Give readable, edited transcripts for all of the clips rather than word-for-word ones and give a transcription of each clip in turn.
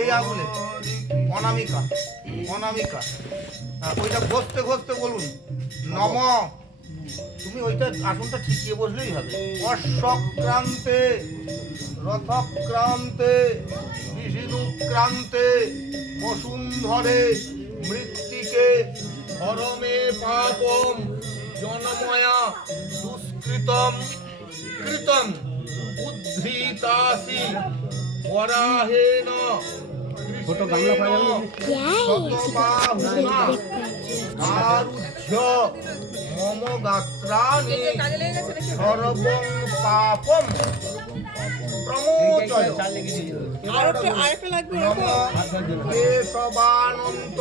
এই আগুনে অনামিকা অনামিকা। ওইটা ঘষতে ঘষতে বলুন নম। তুমি ওইটা আসনটা ঠিকিয়ে বসলেই হবে। অশ্বক্রান্তে রথক্রান্তে বিষ্ণুক্রান্তে বসুন্ধরে মৃত্তিকে হরমে পাপম জনময়া দুষ্কৃতম কৃতম উদ্ধৃতাসি বরাহেন কৃষ্ণেন শতবাহুনা আরুহ্য মম গাত্রাণি সর্বং পাপম প্রমোচয়। নম কেশবানন্ত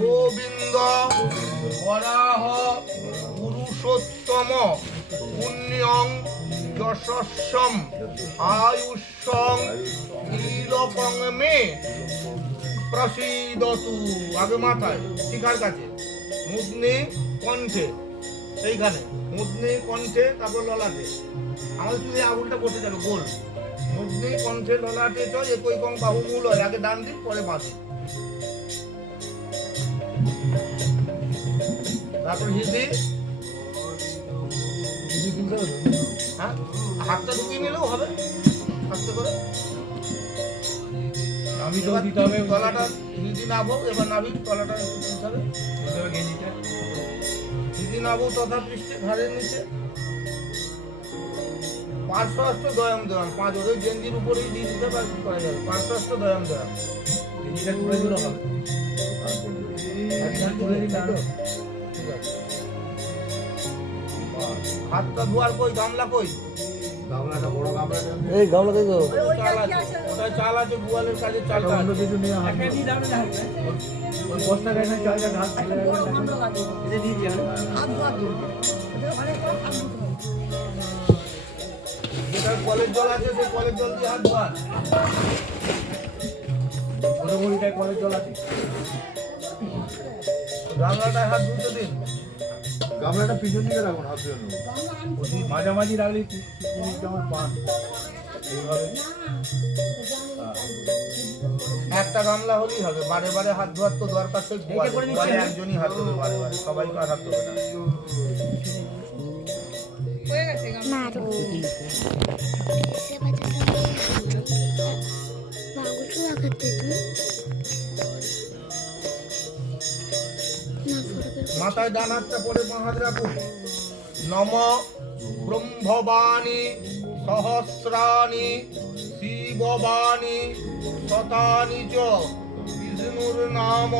গোবিন্দ বরাহ পুরুষোত্তম পুণ্যং যশস্বম আয়ুষ্যং নীলকং মে প্রসীদতু। আগে মাথায় শিখার কাছে মুদনি কণ্ঠে, সেইখানে মুদনি কণ্ঠে, তারপর ললাটে। আমাদের শুধু এই আঙুলটা বসে যাবে গোল। মুদনি কণ্ঠে ললাটে চ একই কং বাহু মূল হয়। আগে ডান দিক পরে বাঁ দিক। তারপর হিন্দি হ্যাঁ, হাতটা ঢুকিয়ে নিলেও হবে আস্তে করে। আমি তো দিতে হবে গলাটা হিন্দি নাবো। এবার নাবি গলাটা একটু তুলতে হবে। হিন্দি নাবো তথা পৃষ্ঠে ঘাড়ের নিচে পার্শ্বাস্ত দয়াম দেওয়ান। 5 ওই গেঞ্জির উপরেই দিয়ে দিতে পারে, করা যাবে। পার্শ্বাস্ত দয়াম দেওয়ান। গেঞ্জিটা তুলে দিলে হবে। হাতটা ধোয়ার কই, গামলা কই? গামলাটা বড় গামলা। এই গামলা কই গো? চাল আছে, ওটা চাল আছে গোয়ালের কাজে চালটা। অন্য কিছু নিয়ে আসো। একটা দিয়ে দাও না। ওই বস্তা গায়ে চালটা ঢাল ফেলে এটা দিয়ে দিও। হাত ধোয়া তো। এটা ওখানে করে হাত ধুতে হবে। যেটা কলের জল আছে সেই কলের জল দিয়ে হাত ধোয়া। ছোট বড়িটায় কলের জল আছে। গামলাটায় হাত ধুতে দিন। গামলাটা পিছন দিকে রাখুন, হাত ধুয়ে নেব। মাঝামাঝি রাখলে যেমন পান এইভাবে। একটা গামলা হলেই হবে। বারে বারে হাত ধোয়ার তো দরকার। সেই একজনই হাত ধোবে, বারে বারে সবাই তো আর হাত ধোবে না। মাথায় ডান হাতটা পরে বাঁ হাত রাখুন। নম ব্রহ্মবাণী সহস্রাণি শিববাণী শতানি চ বিষ্ণুর নাম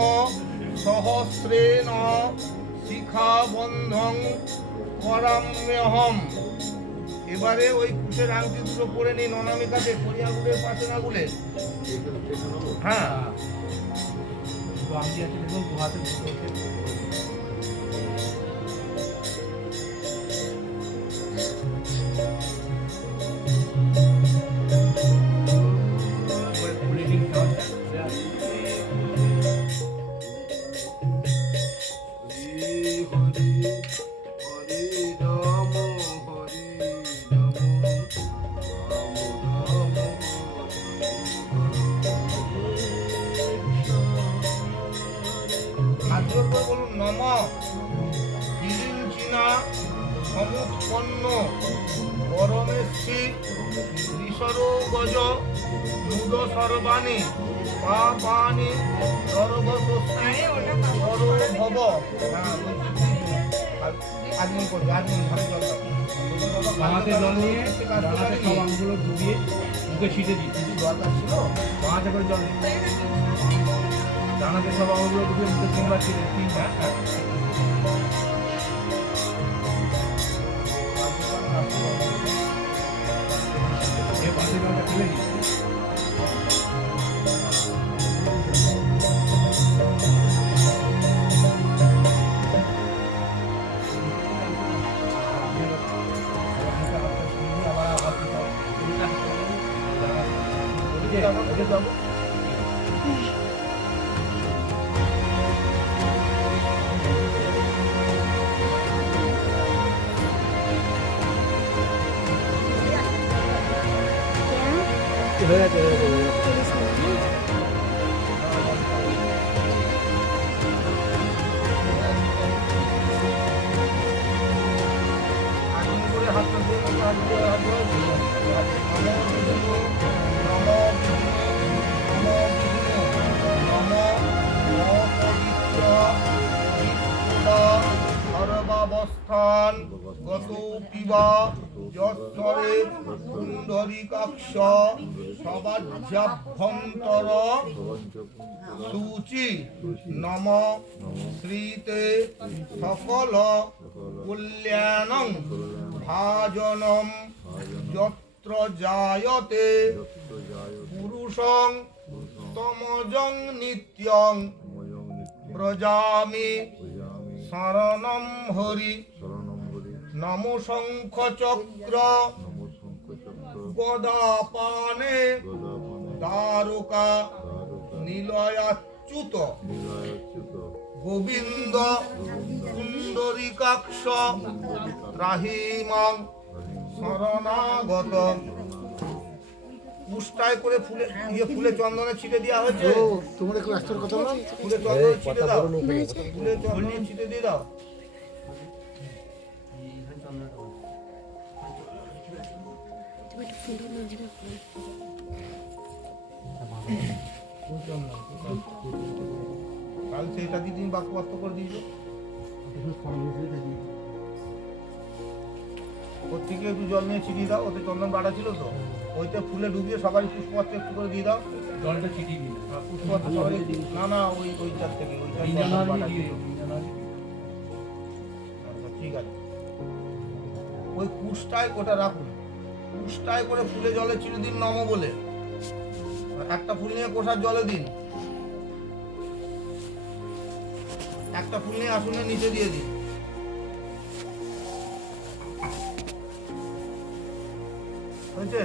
সহস্রেণ শিখাবন্ধং করাম্যহম। এবারে ওই কুশের আংটি দুটো পরে নিন অনামিকাতে, কড়ি আঙুলের পাশে আঙুলে। হ্যাঁ আংটি আছে দেখুন, হাতে বলুন নম বিরিঞ্চিনা সমুৎপন্ন পরমেশ্বী ঋষরগজ মুদ সর্বাণী পাপানি সর্বস্বস্তি সর্বভব। আজমন করবে, আজমন ভালো জল দাও। হাতে জল নিয়ে হাতে সব আঙুলগুলো ডুবিয়ে মুখে ছিটে দিই। দরকার ছিল হাতে করে জল দিই। জানাতে সব আঙুলগুলো ডুবিয়ে মুখে 3বার ছিটে দিই। পাশে জলটা ফেলে দিই। সর্বাবস্থান গত পিবা যশ্বরে পুণ্ডরীকাক্ষ সবাজ্যাভ্যন্তর সূচি নম শ্রীতে সকল কল্যাণং ভাজনম যত্র জায়তে পুরুষং তমজং নিত্যং ব্রজামি শরণম হরি নম শঙ্খ চক্র গদাপানে দ্বারকা নীলয়াচ্যুত গোবিন্দ পুণ্ডরীকাক্ষ ত্রাহিমাং শরণাগত। উষ্টায় করে ফুলে চন্দনে ছিটে দেওয়া হয়েছে। তোমার একটু রাস্তার কথা বলো। ফুলে চন্দনে ছিটে দাও, ফুলে চন্দনে ছিটে দিয়ে দাও। কাল সেটা দিয়ে তুমি বাক্যবাক্য করে দিয়েছো। ওর থেকে একটু জল নিয়ে ছিটিয়ে দাও, ওতে চন্দন বাটা ছিল তো, ওইতে ফুলে ডুবিয়ে সবাই পুষ্পপত্র একটু করে দিয়ে দাও। জলটা ছিটিয়ে দিই পুষ্পপত্র সবাই না ওইটার থেকে আচ্ছা ঠিক আছে। ওই কুষ্টায় ওটা রাখুন, কুষ্টায় করে ফুলে জলে ছিটিয়ে দিন নম বলে। একটা ফুল নিয়ে কোষার জলে দিন, একটা ফুল নিয়ে আসনের নিচে দিয়ে দিন। হয়েছে?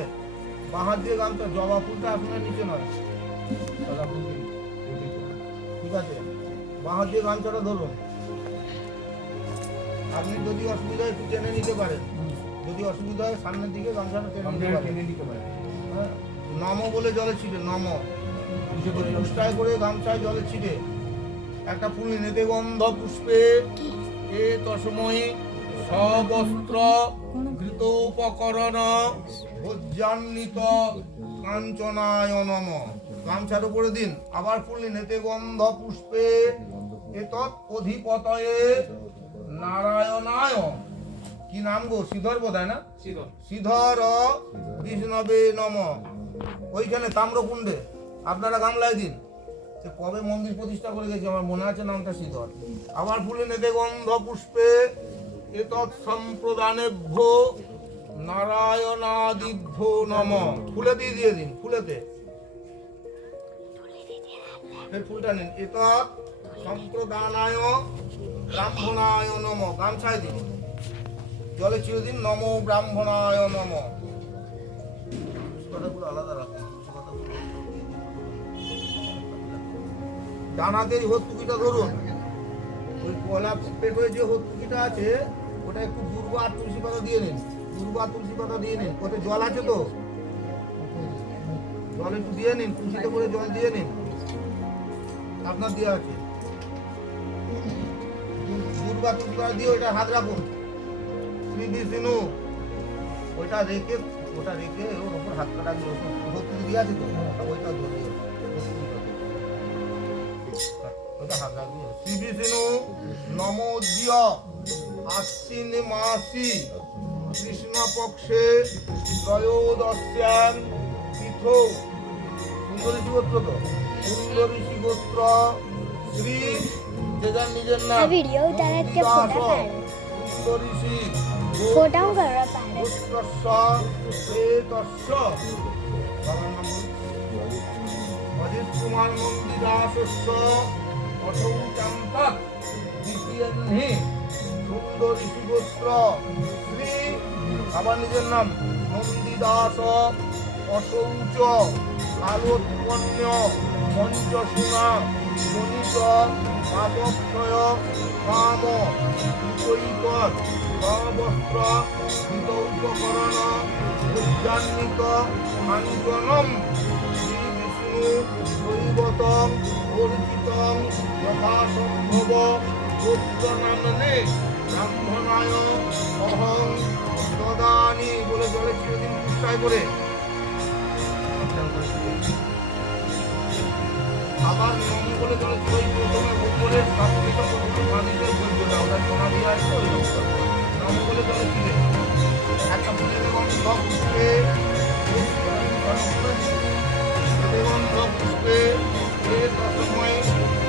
বাহার দিয়ে গামছা, জবা ফুলটা আসনের নিচে নয়, ঠিক আছে? বাহার দিয়ে গামছাটা ধরুন। আপনি যদি অসুবিধা হয় একটু টেনে নিতে পারেন, যদি অসুবিধা হয় সামনের দিকে গামছাটা টেনে নিতে পারেন। হ্যাঁ, নম বলে জলে ছিটে, নম পুষ্টায় করে গামছায় জলে ছিটে একটা ফুল নিতে গন্ধ পুষ্পে এ তসময়ী সবস্ত্র ঘৃত উপকরণ ভোজ্যান্বিত কাঞ্চনায় নম। গামছার উপরে দিন, আবার ফুল নেতে গন্ধ পুষ্পে এতৎ অধিপতয়ে নারায়ণায়। কি নাম গো? শ্রীধর বোধহয় না? শ্রীধর বিষ্ণবে নম। ওইখানে তাম্রকুণ্ডে আপনারা গামলায় দিন। সে কবে মন্দির প্রতিষ্ঠা করে গেছে আমার মনে আছে, নামটা শ্রীধর। আবার ফুলে নেতে গন্ধ পুষ্পে এতৎ সম্প্রদানেভ্য নারায়ণাদিভ্য নম। ফুলে দিয়ে দিন, ফুলেতে ফুলটা নিন। এতৎ সম্প্রদানায় ব্রাহ্মণায় নম। গামছায় দিন, জলে ছিঁড়ে দিন নম ব্রাহ্মণায় নম। কথাগুলো আলাদা রাখুন। ডানাতে হত্যুকিটা ধরুন, ওই কলা পেট হয়ে যে হত্যুকিটা আছে ওটা একটু দুর্বা আর তুলসী পাতা দিয়ে নিন, দুর্বা তুলসী পাতা দিয়ে নিন। ওতে জল আছে তো, জল একটু দিয়ে নিন, তুলসীতে করে জল দিয়ে নিন, আপনার দেওয়া আছে। দুর্বা তুলসী পাতা দিয়ে ওইটা হাত রাখুন। শ্রী বিষ্ণু ওইটা রেখে ওর ওপর হাত কাটা হত্যুকি দিয়ে আছে তো, ওইটা ধরে শ্রী বিষ্ণু নমোদ্য আশ্বিন মাসি কৃষ্ণপক্ষে ত্রয়োদশ্যাং তীর্থ। সুন্দরী গোত্র তো, সুন্দরী গোত্র শ্রী যে যার নিজের নাম সুন্দরী অজিত কুমার মন্দিরাশস্য অসৌ চাম্পাক দ্বিতীয়ন্হি সুন্দরী গোত্র শ্রী আমার নিজের নাম নন্দিদাস অশৌচ কালোৎপন্ন পঞ্চসুনা গণিত পাপক্ষয় কাম বিতৈকৎ সবস্ত্র বিত উপকরণ উজ্জান্বিত কাঞ্চনম শ্রী বিষ্ণু দৈবতং অর্জিতং যথাসম্ভব গোত্র নামনে ব্রাহ্মণায় অহং দদানি বলে জলে চিরদিন পুষ্টায় করে আবার নম বলে জলে চিরই প্রথমে উপরের সাতটি পানিতে বলছিল আমরা জমা দিয়ে আসবো নম বলে জলে চিরে একটা গন্ধ পুষ্পে গন্ধ পুষ্পে তসময়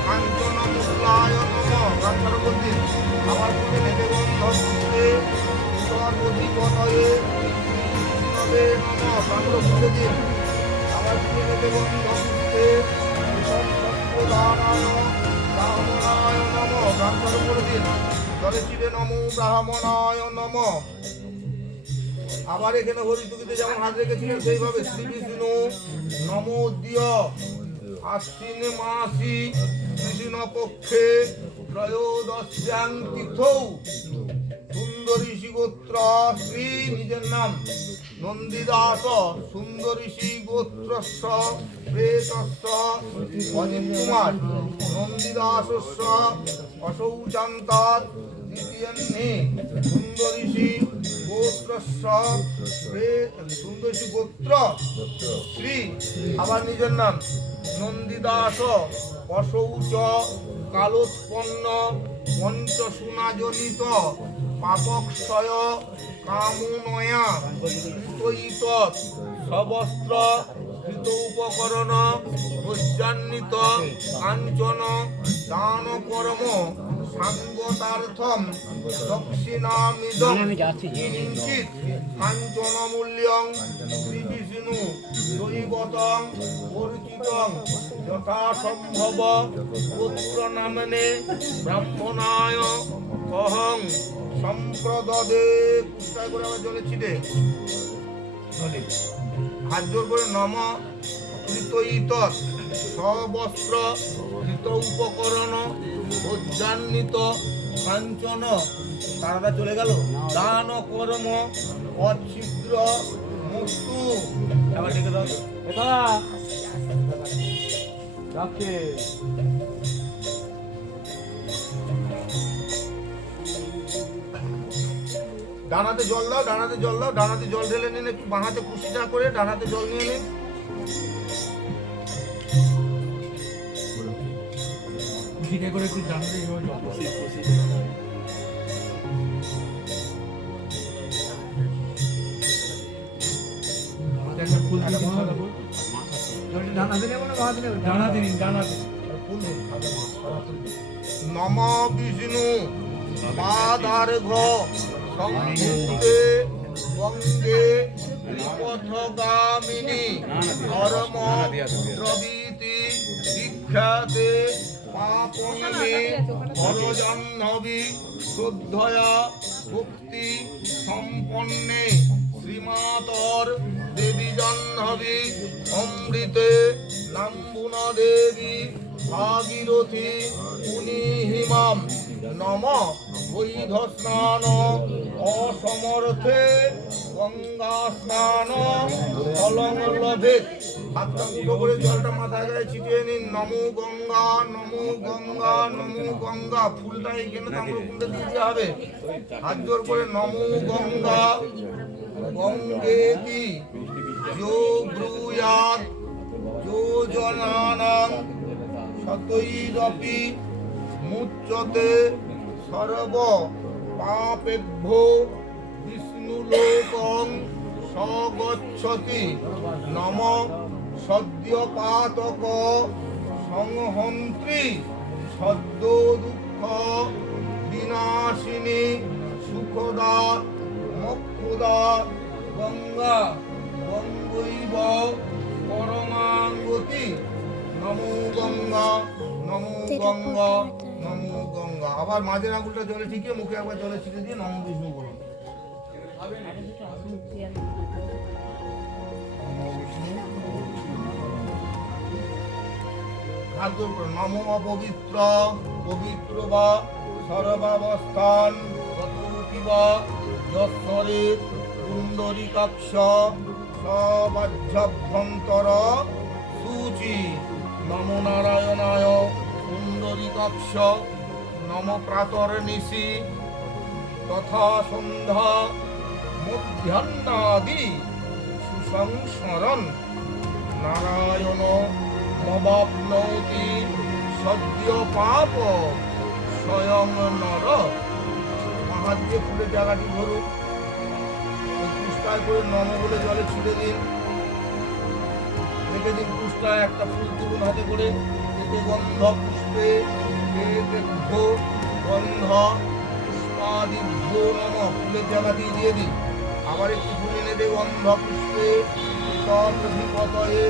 কাঞ্চন মুখলায় নম গাছার মধ্যে আবার বলে নেবে গন্ধ পুষ্পে সর্বধিপতয়ে নবে নম প্রাঙ্গ পুজো দিন আবার বলে নেবে গন্ধ পুষ্পে সম্প্রদানায় ব্রাহ্মণায় নম গাছার উপরে দিন জলে চিরে নম ব্রাহ্মণায় নম আবার এখানে হরিতুকিতে যেমন হাত রেখেছিলেন সেইভাবে শ্রী বিষ্ণু নমোদ্য আশ্বিন মাসি কৃষ্ণ পক্ষে ত্রয়োদশ্যাং তিথৌ সুন্দরী গোত্র শ্রী নিজের নাম নন্দিদাস সুন্দরী গোত্রস্য প্রেতস্য অজিত কুমার নন্দিদাসস্য অশৌচান্তাৎ দ্বিতীয়ান্নে সুন্দরী গোত্রস্য সুন্দরী গোত্র শ্রী আবার নিজের নাম নন্দিদাস অশৌচ কালোৎপন্ন পঞ্চসুনাজনিত পাপক্ষয় কামুনয়া কৃতয়িত সবস্ত্র কৃত উপকরণ উজ্জান্বিত কাঞ্চন দান কর্ম সাঙ্গতার্থম দক্ষিণামিদং কিঞ্চিৎ কাঞ্চন মূল্যং শ্রী বিষ্ণু দৈবতং পরিচিতং যথাসম্ভব পুত্র নামনে ব্রাহ্মণায় অহং সম্প্রদদে পুষ্টায় করে আবার জলে ছিটে হাত জোর করে নম কৃতয়িত সবস্ত্র কৃত উপকরণ উজ্জান্বিত কাঞ্চন তারা চলে গেল দান কর্ম অচ্ছিদ্র মুক্তু আবার ডেকে দাও ডানাতে জল দাও ডানাতে জল দাও ডানাতে জল ঢেলে নিন একটু বাঁহাতে কুশিটা করে ডানাতে জল নিয়ে নিন কুশিটা করে একটু ডানাতে জল নম বিষ্ণু পাদার্ঘ সংযুক্তে বঙ্গে ত্রিপথগামিনী ধর্ম দ্রবীতি বিখ্যাতে পাপমে হরজাহ্নবী শুদ্ধয়া ভক্তি সম্পন্নে শ্রীমাতর দেবী জাহ্নবী অমৃতে নাম্বুনা দেবী ভাগীরথী মুনিহিমাম নম বৈধ স্নান অসমর্থে গঙ্গা স্নান অলঙ্লভে হাতটা মুঠো করে জলটা মাথায় গায়ে ছিটিয়ে নিন নমো গঙ্গা নমো গঙ্গা নমো গঙ্গা ফুলটা এইখানে তাম্রকুণ্ডে দিতে হবে হাত জোর করে নমো গঙ্গা গঙ্গেতি যো ব্রূয়াৎ যোজনানাং শতৈরপি মুচ্যতে সর্ব পাপেভ্যো বিষ্ণুলোকং সগচ্ছতি নম সদ্যপাতক সংহন্ত্রী সদ্য দুঃখ বিনাশিনী সুখদা মোক্ষদা গঙ্গা গঙ্গৈব পরমাঙ্গতি নমো গঙ্গা নমো গঙ্গা নমো গঙ্গা আবার মাঝের আঙুলটা জলে ঠিকিয়ে মুখে একবার জলে ছিটে দিয়ে নমো বিষ্ণু বলুন হাত জোর করে নমো অপবিত্র পবিত্র বা সর্বাবস্থান গতুতিবা যশ্বরে কুণ্ডরিকাক্ষ সবাহ্যভ্যন্তর সূচি নমো নারায়ণায় কুণ্ডরিকাক্ষ নম প্রাতর নিশি তথা সন্ধ্যা মধ্যাহ্নাদি সুসংস্মরণ নারায়ণ মবাপ্নৌতি সদ্য পাপ স্বয়ং নর। হাত দিয়ে ফুলের জায়গাটি ধরুন, ওই পুষ্টায় করে নম বলে জলে ছিঁড়ে দিন, রেখে দিন। পুষ্টায় একটা ফুল তুলুন হাতে করে, এতে গন্ধ পুষ্পে গন্ধ পুষ্পাদিভ্যো নম ফুলের জায়গাটি দিয়ে দিন। আবার একটি ফুল এনে দে গন্ধ পুষ্পে তৎপ্রতিপতয়ে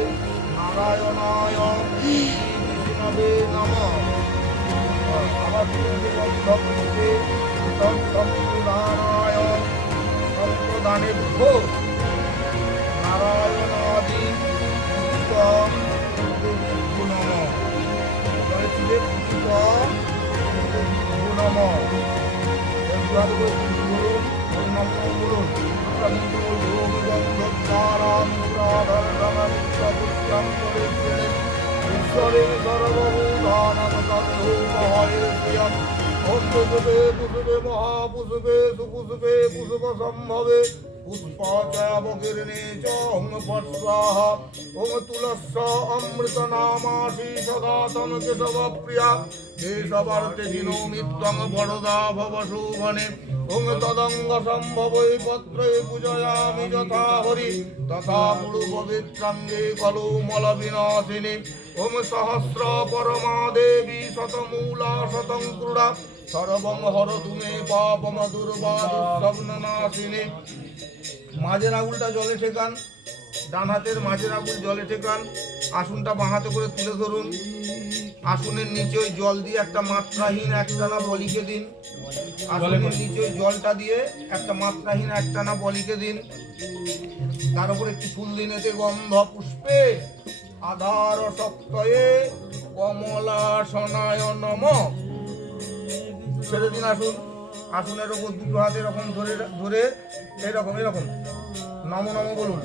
নারায়ণায় বিষ্ণবে নমঃ। আবার ফুল এনে গন্ধ পুষ্পে তৎসম্প্রদানায় সম্প্রদানেভ্যো নারায়ণাদি পুষ্পদেবীভ্যো নমঃ। জলে ছিঁড়ে পুষ্প নমঃ। দুহাত করে বলুন, ওর নাম বলুন। ঈশ্বরে সর্বভূতানাম পুষ্পে পুষ্পে মহাপুষ্পে সুপুষ্পে পুষ্প সম্ভবে পুষ্পাচাবকীর্ণে চ ওং ফট স্বাহা ওং তুলস্য অমৃত নামাসি সদা তম কেশব প্রিয়া কেশবার্তে জিনোমি ত্বং বরদা ভব শোভনে ওং তদঙ্গ সম্ভবে পত্রে পূজয়ামি যথা হরি তথা গুরু পবিত্রাঙ্গে কলু মল বিনাশিনী ওং সহস্র পরমা দেবী শতমূলা শতং ক্রুড়া সর্বং হর তুমে পাপম দুর্বাদুঃস্বপ্ননাশিনী। মাঝের আঙুলটা জলে ঠেকান, ডান হাতের মাঝের আঙুল জলে ঠেকান, আসনটা বাঁ হাতে করে তুলে ধরুন। আসনের নিচে ওই জল দিয়ে একটা মাত্রাহীন একটানা বলিকে দিন। আসনের নিচে ওই জলটা দিয়ে একটা মাত্রাহীন একটানা বলিকে দিন। তার উপর একটি ফুল দিন, এতে গন্ধ পুষ্পে আধার সপ্তয়ে কমলাসনায় নমঃ। ছেড়ে দিন আসুন। আসনের ওপর দুটো হাতে এরকম ধরে ধরে এরকম এরকম নম নম বলুন।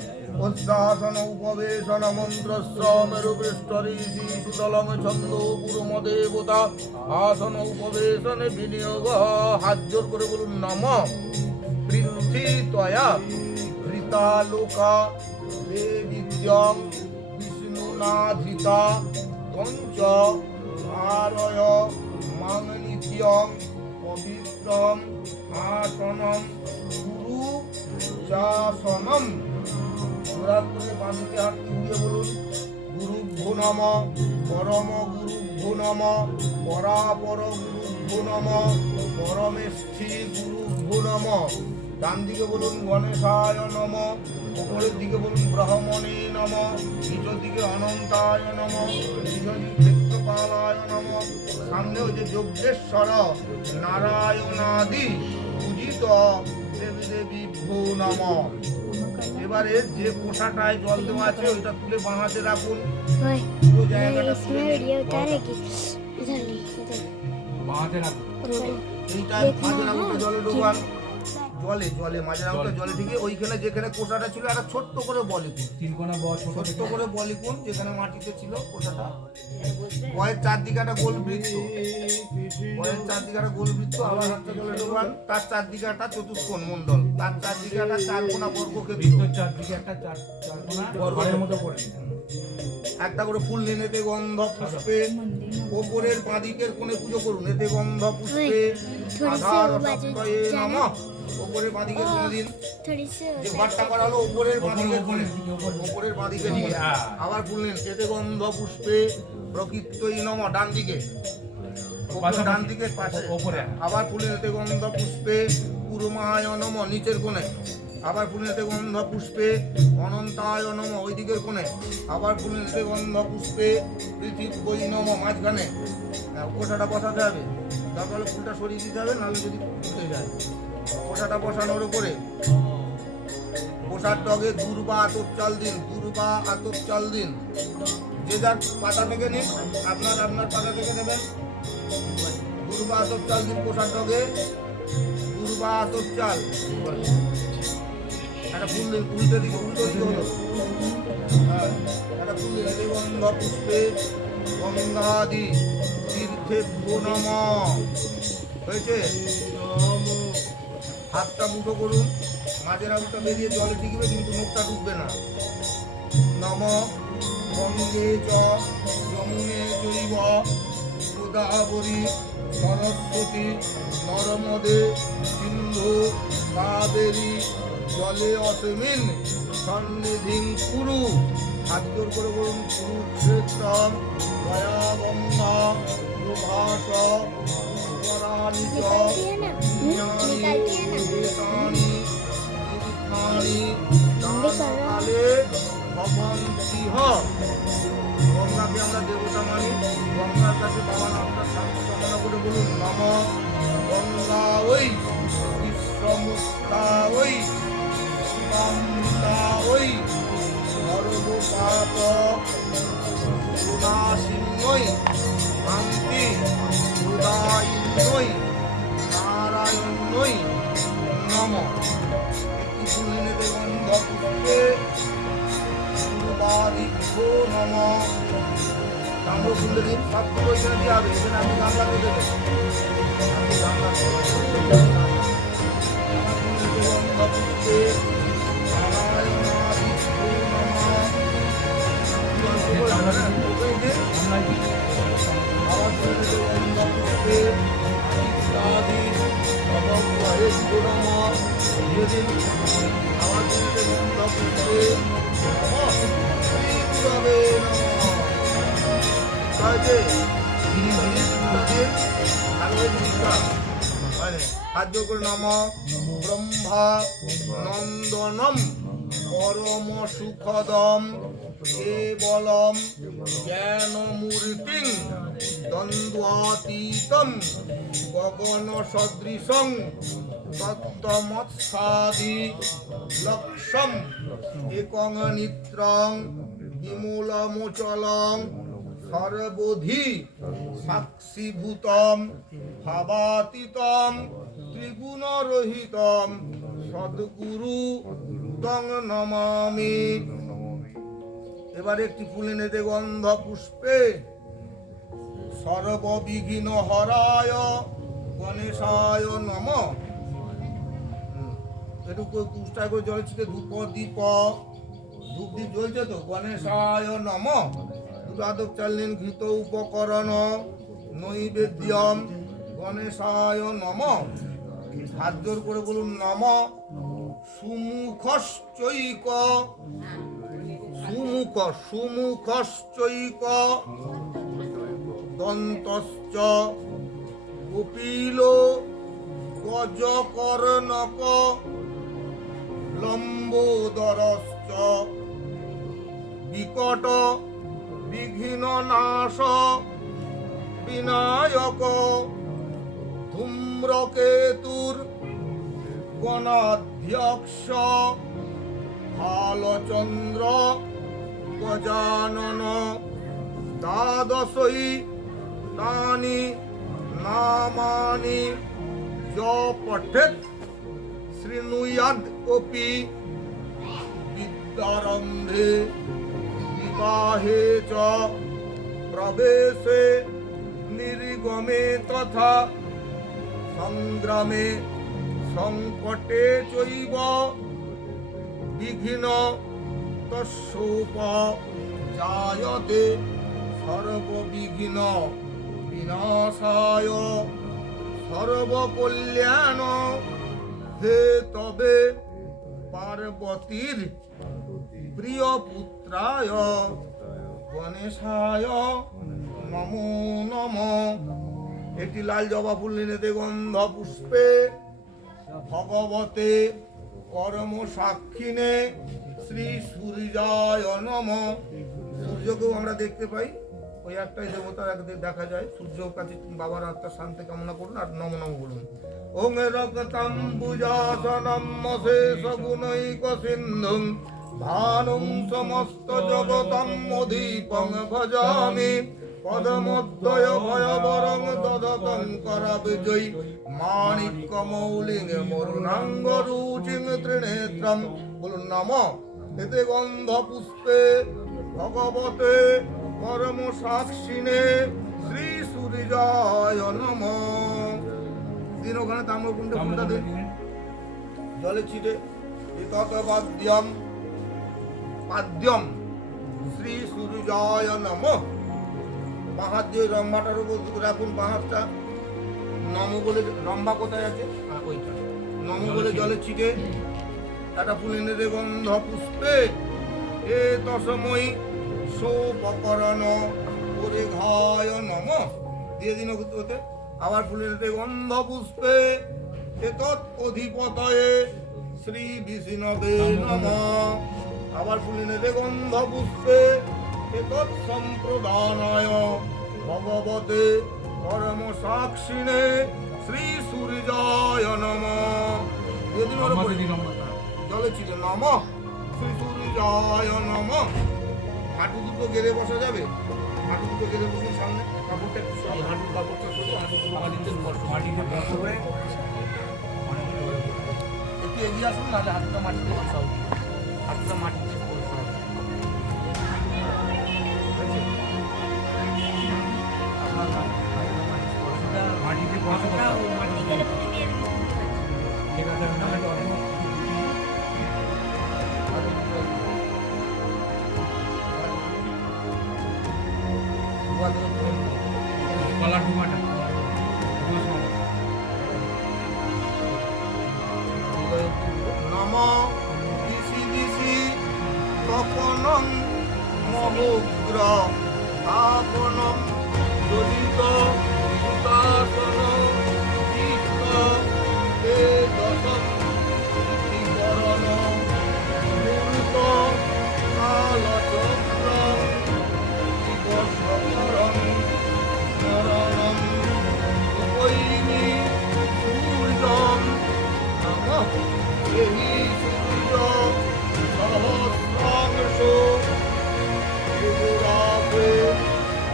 উচ্চাসন উপবেশন মন্ত্রস্য মেরু পৃষ্ঠঋষি সুতলং ছন্দ গুরুমদেবতা আসন উপবেশনে বিনিয়োগ। হাত জোর করে বলুন নম। পৃথ্বী ত্বয়া ধৃতালোকা দেবিদ্যং বিষ্ণুনাধিতা পঞ্চ আরয় মাংনিত্যং পবিত্রম আসনম গুরু চাসনম। জোড়াত করে বাঁধিতে হাতটি ঘুরিয়ে বলুন গুরুভ্যো নমঃ পরম গুরুভ্যো নমঃ পরাপর গুরুভ্যো নমঃ পরমেষ্ঠি গুরুভ্যো নমঃ। ডান দিকে বলুন গণেশায় নমঃ, উপরের দিকে বলুন ব্রহ্মণে নমঃ, নিচের দিকে অনন্তায় নমঃ, ক্ষেত্রপালায় নমঃ। সামনে ওই যে যজ্ঞেশ্বর নারায়ণাদি পূজিত দেবী দেবীভ্যো নমঃ। এবারে যে কোষাটায় জল দেওয়া আছে ওইটা তুলে বাঁ হাতে রাখুন। পুরো জায়গাটা তুলে বাঁ হাতে রাখুন। এইটা মাঝে রাখুন, জলে ডোবান। জলে জলে মাঝে রাখুন, জলে ঠিক ওইখানে যেখানে কোষাটা ছিল একটা ছোট্ট করে বলিকুন, ছোট্ট করে বলিকুন যেখানে মাটিতে ছিল কোষাটা। পয়ের চারদিকে একটা গোল বৃত্ত, পয়ের চারদিকে একটা গোল বৃত্ত। আবার হাতটা জলে ডোবান। তার চারদিকে একটা চতুষ্কোণ মণ্ডল, তার চারদিকে একটা চারকোনা বর্গক্ষেত্র, চারদিকে একটা চারকোনা বর্গের মতো করে একটা করে ফুল নিন। এতে গন্ধ পুষ্পে ওপরের বাঁদিকের কোণে পুজো করুন। এতে গন্ধ পুষ্পে আধার সপ্তয়ে নমঃ। ওপরের বাঁদিকে কোণে দিন, যে ঘরটা করা হলো ওপরের বাঁদিকের কোণে, ওপরের বাঁদিকে দিকে আবার ফুল নিন। এতে গন্ধ পুষ্পে প্রকৃতই নমঃ। ডান দিকে, ডান দিকের পাশে ওপরে আবার ফুল নিন। এতে গন্ধ পুষ্পে কুর্মায় নমঃ। নিচের কোণে আবার ফুল নিন। এতে গন্ধ পুষ্পে অনন্তায় নমঃ। ওই দিকের কোণে আবার ফুল নিন। এতে গন্ধ পুষ্পে পৃথিবী নমঃ। মাঝখানে কোষাটা বসাতে হবে, তারপরে ফুলটা সরিয়ে দিতে হবে, নাহলে যদি ফুটে যায়। কোষাটা বসানোর উপরে কোষার টগে দুর্বা আতপ চাল দিন, দুর্বা আতপ চাল দিন। যে যার পাতা থেকে নিন, আপনার পাতা থেকে নেবেন। দুর্বা আতপ চাল দিন পোষার ডগে, দুর্বা আতপ চাল। একটা ফুল উল্টো দিকে হলো। হ্যাঁ, একটা ফুল গন্ধ পুষ্পে গঙ্গাদি তীর্থে নমঃ হয়েছে। হাতটা মুঠো করুন, মাঝের আঙুলটা বেরিয়ে জলে টিকবে কিন্তু মুখটা ডুববে না। নম গঙ্গে চ যমুনে চৈব গোদাবরী সরস্বতী নর্মদে সিন্ধু কাবেরী জলে অসমিন সন্নিধিং কুরু। হাত জোর করে বলুন কুরুক্ষেত্রম দয়া গঙ্গা প্রভাস পুষ্করাণি চ পুণ্যানি এতানি তীর্থানি দানকালে ভবন্তিহ। গঙ্গাকে আমরা দেবতা মানি, গঙ্গার কাছে বাবা নামটা শান্তি কামনা করে বলুন নম গঙ্গা ওই বিশ্বমুক্তা ওই শিবামৃতা ওই সর্বপাপ উদাসীন্যই শান্তি উদায়ীন্যই নারায়ণ্যই নম। একটি ফুলিনেতে গন্ধ পুষ্পে পূর্বাদিভ্যো নম। তাম্র ফুলটি সাত পয়সা দিয়ে হবে, এখানে আপনি গামলা দিয়ে দেবেন, আপনি গামলা গন্ধ পুষ্পে নারায়ণাদিভ্যো নম। আবার গন্ধ পুষ্পে আদিত্যাদি অবগ্রহেভ্যো নম। যেদিন আবার গন্ধ পুষ্পে শ্রীগুরবে নমঃ। হাত করে নম ব্রহ্মা নন্দনম পরম সুখদম কেবলম জ্ঞানমূর্তিং দ্বন্দ্বাতীতম গগন সদৃশং তত্ত্বমৎসাদি লক্ষ্যম একং নিত্রং বিমূলমোচলং সর্বধি সাক্ষীভূতম ভাবাতীতম ত্রিগুণরহিতম সদ্গুরু তং নমামি। এবারে একটি ফুলিনেতে গন্ধ পুষ্পে সর্ববিঘ্ন হরায় গণেশায় নমঃ। একটু পুষ্টা করে জলে ছিটে ধূপ দীপ ধূপ দ্বীপ জ্বলছে তো। গণেশায় নমঃ। দুটো আদব চাললেন ঘৃত উপকরণ নৈবেদ্যম গণেশায় নমঃ। হাত জোর করে বলুন নম সুমুখশ্চৈক সুমুখশ্চৈক দন্তশ্চ কপিল গজকর্ণক লম্বোদরশ্চ বিকট বিঘ্ন নাশ বিনায়ক ধূম্রকেতুর গণাধ্যক্ষ ভালচন্দ্র গজানন দ্বাদশই তানি নামানি য পঠেৎ শৃণুয়াদ অপি বিদ্যারম্ভে বিবাহে চ প্রবেশে নির্গমে তথা সংগ্রামে সংকটে চৈব বিঘ্ন তস্যোপজায়তে সর্ববিঘ্ন বিনাশায় সর্বকল্যাণ হে তবে পার্বতীর প্রিয় পুত্রায় গণেশায় নমো নমঃ। একটি লাল জবা ফুল নিতে গন্ধ পুষ্পে ভগবতে কর্ম সাক্ষিণে শ্রী সূর্যায় নমঃ। সূর্যকেও আমরা দেখতে পাই, ওই একটাই দেবতার একদিন দেখা যায়। সূর্যর কাছে বাবার আত্মার শান্তি কামনা করুন আর নম নম বলুন। ওং রক্তাম্বুজাসনম অশেষ গুণৈক সিন্ধুং ভানুং সমস্ত জগতম অধীপং ভজামি পদমদ্বয় ভয়বরং দদতং করাবিজয়ী মাণিক্যমৌলিং মরুণাঙ্গ রুচিং ত্রিনেত্রম। বলুন নম এতে গন্ধ পুষ্পে ভগবতে পরম সাক্ষিণে শ্রী সূর্যায় নম। দিন ওখানে তাম্রকুণ্ডে ফুলটা দিন, জলে ছিটে তৎবাদ্যম পাদ্যম শ্রী সূর্যায় নম। বাঁ দিয়ে রম্বাটার উপর রাখুন, বাঁ হাতটা নম বলে, রম্বা কোথায় আছে ওইটা, নম বলে জলে ছিটে একটা ফুল এনে দে গন্ধ পুষ্পে এ তসময়ী সোপকরণ করে ঘায় নম দিয়ে দিন ওতে। আবার ফুলের দে গন্ধ পুষ্পে এ তৎঅধিপতয়ে শ্রী বিষ্ণবে নম। আবার ফুল এনে দে গন্ধ পুষ্পে এ তৎসম্প্রদানায় ভগবতে পরম সাক্ষিণে শ্রী সূর্যায় নম। যেদিন জলে ছিল নম শ্রী সূর্যায় নম। হাঁটু দুটো গেড়ে বসা যাবে, হাঁটু দুটো গেড়ে বসুন সামনে, কাপড়টা একটু সরিয়ে, হাঁটুর কাপড়টা সরিয়ে হাঁটু দুটো মাটিতে স্পর্শ করে একটু এগিয়ে আসুন, নাহলে হাঁটুটা মাটিতে বসা হবে, হাঁটুটা মাটিতে স্পর্শ হবে। মাটিতে বসাটা ও মাটিতে কলার ডুমাটা নম দিশি দিশি তপনং মহোগ্র আপনং জ্বলিত উদাসন দীপ্ত তে দশম বিবরণ মূর্ত কালচক্রং দিবসরং স্মরণং উপৈমি সূর্যং নমঃ এহি সূর্য সহস্রাংশ বিদুরাপে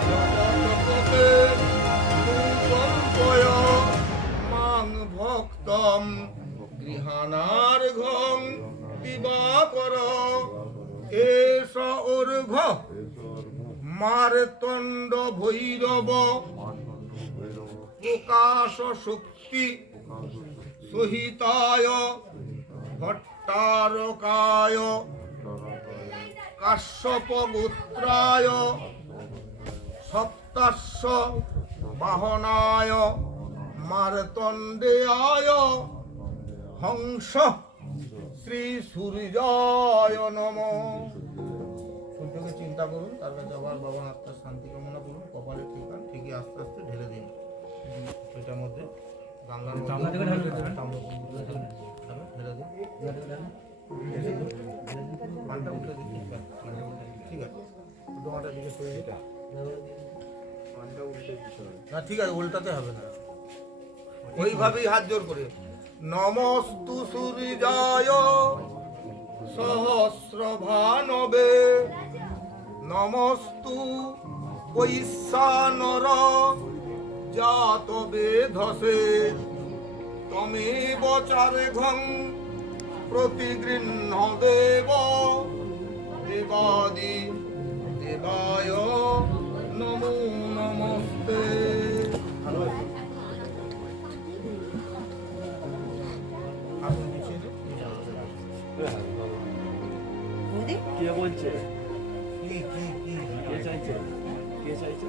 জগৎপতে কল্পয় মাং ভক্তম গৃহাণার্ঘ্যং দিবাকর এষ অর্ঘ্য মারতণ্ড ভৈরব প্রকাশ শক্তি সহিতায় ভট্টারকায় কাশ্যপগোত্রায় সপ্তাশ্ব বাহনায় মারতণ্ডেয়ায় হংস শ্রী সূর্যায় নম। সূর্যকে চিন্তা করুন, তার কাছে আবার বাবার আত্মার শান্তি কামনা করুন, কপালে ঠিকান ঠিকই আস্তে আস্তে ঢেলে দিন সেটার মধ্যে, গামলার মধ্যে ঢেলে দিন, পানটা উঠে দিন, ঠিক আছে ডোমাটার দিকে সরিয়ে দিন। না ঠিক আছে, উল্টাতে হবে না, ওইভাবেই হাত জোর করে নমস্তু সূর্যায় সহস্রভানবে নমস্তু বৈশ্বানর জাত বেধসে তমেব চারেঘং প্রতিগৃহ্ণ দেব দেবাদি দেবায় নমো নমস্তে। কে বলছে? কি কি কি কে চাইছে? কে চাইছে?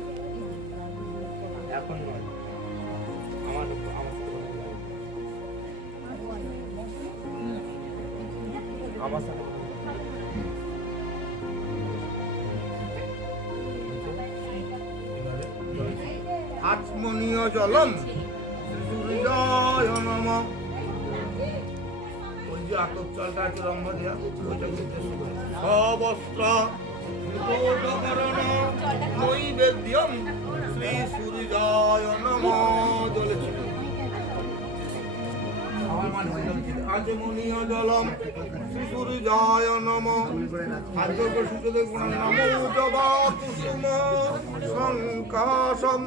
এখন নয়, আমার আমার সাথে আত্মনীয় জলম সূর্যায় নমঃ। ওই যে আতপ চালটা আছে রম্ভ দেয়া, ওইটা কিন্তু সবস্ত্র বিপদকরণ নৈবেদ্যম শ্রী সূর্যায় নমঃ। জলে ছিল আচমনীয় জলম শ্রীসূর্যায় নমঃ আর্যকে সূর্যদেব নমো জবা কুসুম সংকাশম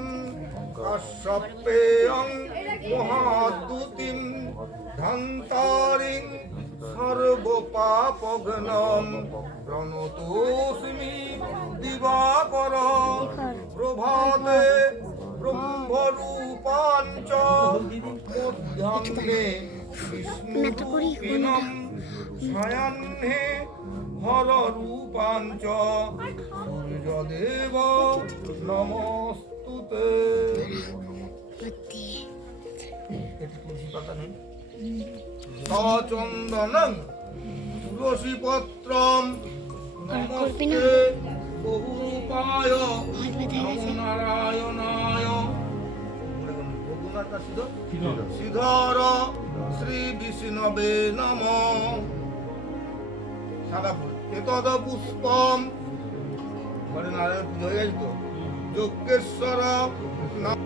কাশ্যপেয়ং মহাদুতিম ধন্তারিং সর্বপাপঘ্নম প্রণতোস্মি দিবাকর প্রভাতে ব্রহ্মরূপাঞ্চ মধ্যাহ্নে বিষ্ণুরূপিণম সায়াহ্নে হররূপাঞ্চ সূর্যদেব নমস্তুতে। এটি তুলসী পাতা নেই। সচন্দনং তুলসী পত্রম নমস্তে বহুরূপায় নমো নারায়ণায়। শ্রীধর শ্রী বিষ্ণবে নমঃ। সাদা ফুল এতদ পুষ্পম ঘরে নারায়ণ পুজো হয়ে গেছে তো। যজ্ঞেশ্বর নাম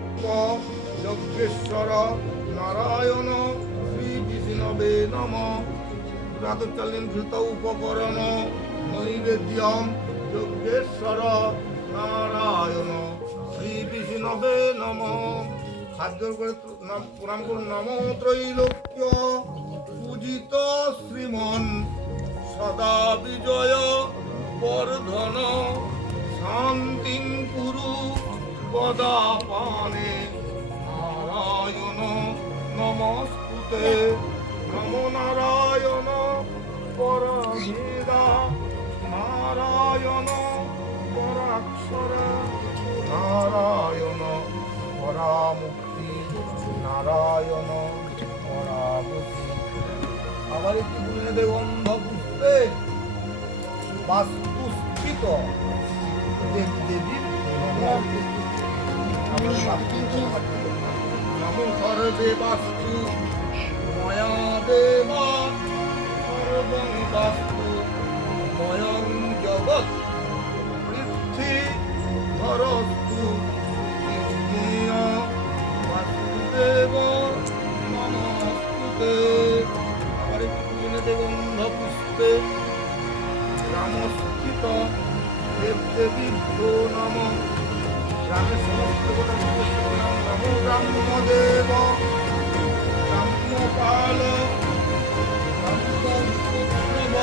যজ্ঞেশ্বর নারায়ণ শ্রী বিষ্ণবে নমঃ। প্রাতঃকালীন ঘৃত উপকরণ নৈবেদ্যম যজ্ঞেশ্বর নারায়ণ শ্রী বিষ্ণবে নমঃ। খাদ্য করে প্রণাম করুন। নমো ত্রৈলোক্য পূজিত শ্রীমন সদা বিজয় বর্ধন শান্তিং কুরু পদাপানে নারায়ণ নমস্তুতে। নমো নারায়ণ পরমেদা নারায়ণ পরাক্ষর নারায়ণ পরামুক্তি নারায়ণ পরাবতী। আবার একটু গুণে গন্ধ পুষ্পে বাস্তুস্থিত দেবী দেবীর নমো সর্বে বাস্তু ময়া দেবা সর্বং বাস্তু ময়ং জগৎ পৃথ্বী ধরস্তু বাসুদেব নমস্তুতে। আবার একটু গুণে গন্ধ পুষ্পে রামস্থিত দেবদেবীভ্যো নমঃ। রামের সমস্ত গোটা নাম নমো ব্রহ্মদেব ব্রহ্মপাল ব্রহ্মপুত্রব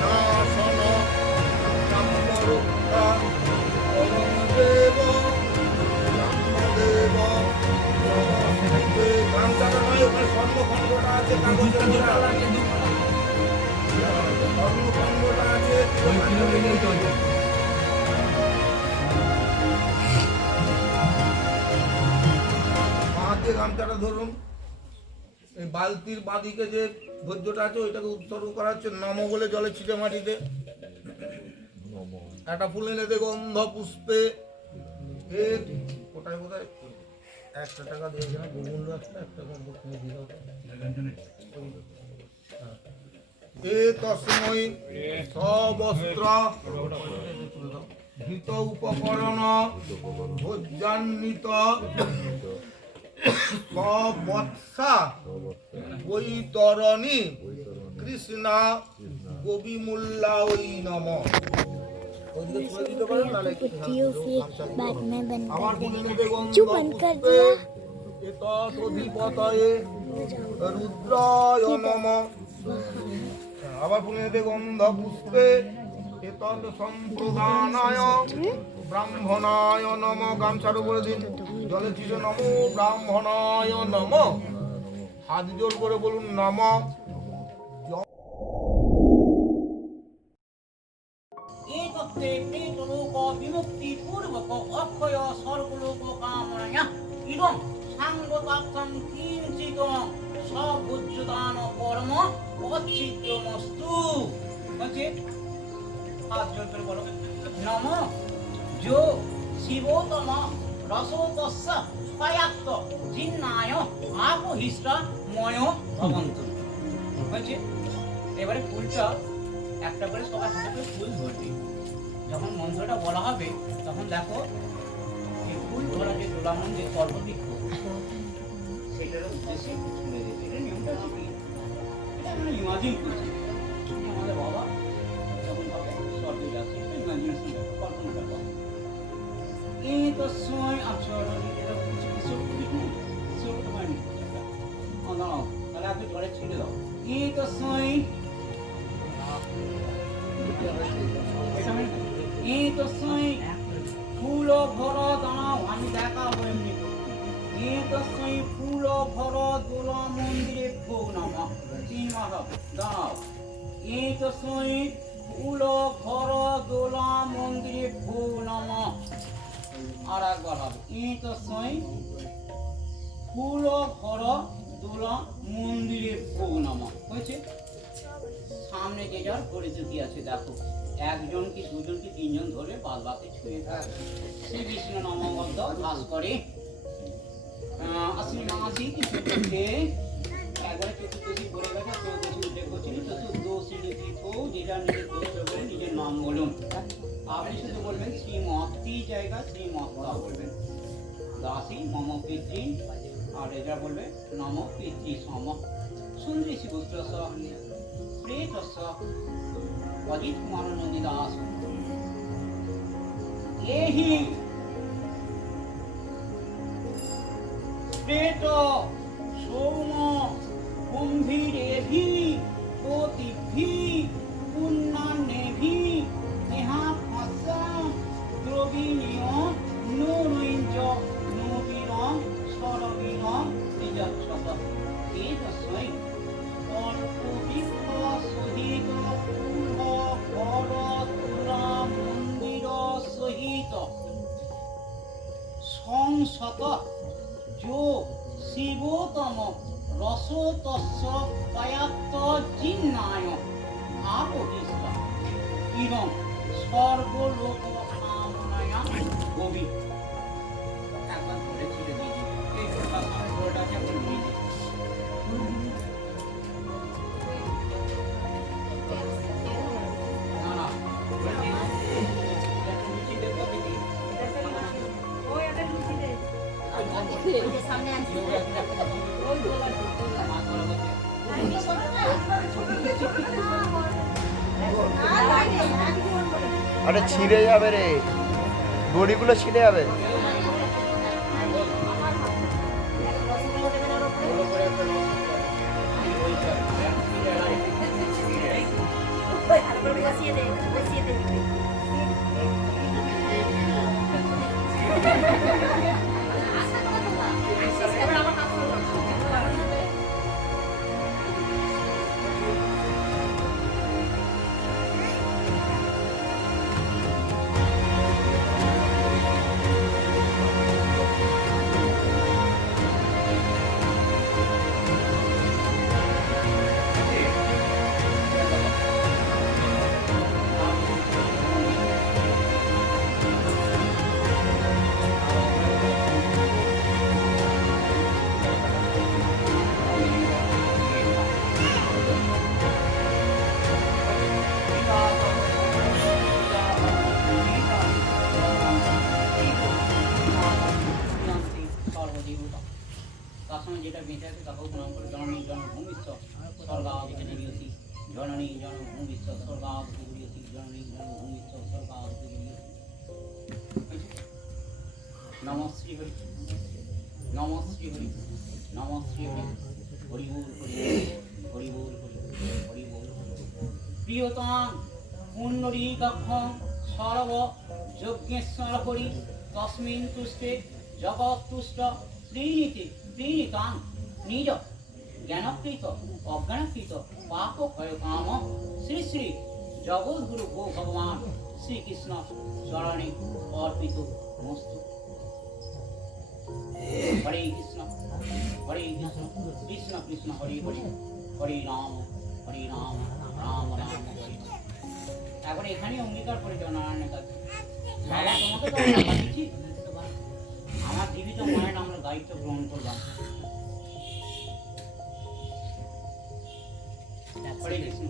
নাশন ব্রহ্মরক্ষা পরমদেব ব্রহ্মদেব নমস্তে। গামছাটা নয়, ওখানে স্বর্ণখণ্ডটা আছে, কাগজের স্বর্ণখণ্ডটা আছে। হাতে গামছাটা ধরুন। এই বালতির বাঁদিকে যে ভোজ্যটা আছে ওইটাকে উৎসর্গ করা হচ্ছে নম বলে জলে ছিটে মাটিতে। একটা ফুল এনে দে গন্ধ পুষ্পে কোথায় কোথায় 100 টাকা দিয়েছে না বহুমূল্য একটা তুমি দিয়ে দাও। এ তস্মৈ সবস্ত্র ধৃত উপকরণ ভোজ্যান্বিত সবৎসা বৈতরণী কৃষ্ণা গোবিমূল্লা ওই নমঃ। রুদ্রায় নমঃ। আবার পুণ্যতে গন্ধ পুষ্পে এতদ সম্প্রদানায় ব্রাহ্মণায় নমঃ। গামছার উপরে দিন জলে ছিটে নমো ব্রাহ্মণায় নমঃ। হাত জোর করে বলুন নমঃ। এতত্তে প্রেতলোক বিমুক্তি পূর্বক অক্ষয় স্বর্গলোক কামনায়া ইদং সাঙ্গতাত্তং কিঞ্চিত সবুজ্জদান কর্ম অচ্ছিদ্রমস্তু। বলছে হাত জোর করে বলো নমঃ যো শিবোতম রসোতস্য স্বয়াক্ত জিন্নায় আপহিষ্ট ময় ভবন্তু। বলছে এবারে ফুলটা একটা করে সবার হাতে ফুল ধরবে। যখন মন্ত্রটা বলা হবে তখন দেখো এই ফুল ধরা যে দোলামন যে কল্পবৃক্ষ সেটার উদ্দেশ্যে ছুঁড়ে দেবে। এটা নিয়মটা ইমাজিন করছি আমাদের বাবা যখন হবে স্বর্গে যাচ্ছে ইমাজিনেশন কল্পনা করবো এই তো সময় আচরণ এটা কিছু কিছু কিছু তোমার দাঁড়াও তাহলে আপনি ঘরে ছেড়ে দাও এই তো সময় এই তো সময় ফুল ভর দাঁড়াও আমি দেখাবো এমনি এই তো সময় ফুল ভর দোলা মন্দিরে ভোগ নামা 3 মাস দাঁড়াও এই তো সময় ফুল ভর দোলা মন্দিরে ভোগ নামা আর একবার হবে এই তো সময় ফুল ভর দোলা মন্দিরে ভোগ নামা হয়েছে সামনে যে যার পরিচিতি আছে দেখো একজন কি দুজন কি তিনজন ধরে বাদ বাকি ছুঁয়ে থাকে শ্রী বিষ্ণু নমঃ ঘাস করে আসলে মাসি কিছু করতে একবারে চতুর্দশী পড়ে গেছে চৌদশী উল্লেখ করছিল চতুর্দশী তীর্থ যেটা নিজের পবিত্র করে নিজের নাম বলুন আপনি শুধু বলবেন শ্রীমতী জায়গা শ্রীমত্তা বলবেন দাসী মম পিতৃ আর এটা বলবে নম পিতৃ সম সুন্দরী শিবস্ত্রস প্রেতস অজিত কুমার নন্দী দাস এহি প্রেত সৌম গম্ভীরেভি পতিভি পুণ্যান্নেভি নেহা ফাসা দ্রবিণীয় নুরুঞ্জ নুবীরং সরবীরং নিজাক্ষত এতস্মৈ অর্পবৃক্ষ সহিত পূর্ব বর তুলা মন্দির সহিত সংসত যো শিবতম রসতস্য পায়াত্ত জিন্নায় আপদিষ্ট ইদং সর্বলোক কামনায়া গবি একবার ধরে ছেড়ে দিয়েছি এই গোটা সামনে গোটাকে এখন নিয়ে না না সামনে আছে আরে ছিঁড়ে যাবে রে, দড়িগুলো ছিঁড়ে যাবে। যেটা বেঁচে আছে তাকেও প্রণাম করে জননী জন্মভূমিষ্ঠ স্বর্গাদিকে গরিয়সী জননী জন্মভূমিষ্ঠ স্বর্গাদিকে গরিয়সী জননী জন্মভূমিষ্ঠ স্বর্গাদিকে গরিয়সী। নমঃ শ্রী হরি নমঃ শ্রী হরি নমঃ শ্রী হরি হরি বল হরি বল হরি বল প্রিয়তাং পুণ্ডরীকাক্ষং সর্ব যজ্ঞেশ্বর হরি তস্মিন তুষ্টে জগৎ তুষ্ট প্রীণীতে প্রীণিতাং নিজ জ্ঞানকৃত অজ্ঞানকৃত পাপ ক্ষয় কাম শ্রী শ্রী জগৎগুরু গো ভগবান শ্রীকৃষ্ণ চরণে অর্পিত মস্তু। হরে কৃষ্ণ কৃষ্ণ কৃষ্ণ হরে হরে হরে রাম রাম রাম হরে। এখন এখানে অঙ্গীকার করে যাও নারায়ণের কাছে, বাবা তোমাকে তো আমরা পাঠিয়েছি, আমার জীবিত মায়ের আমরা দায়িত্ব গ্রহণ করলাম। হরে কৃষ্ণ।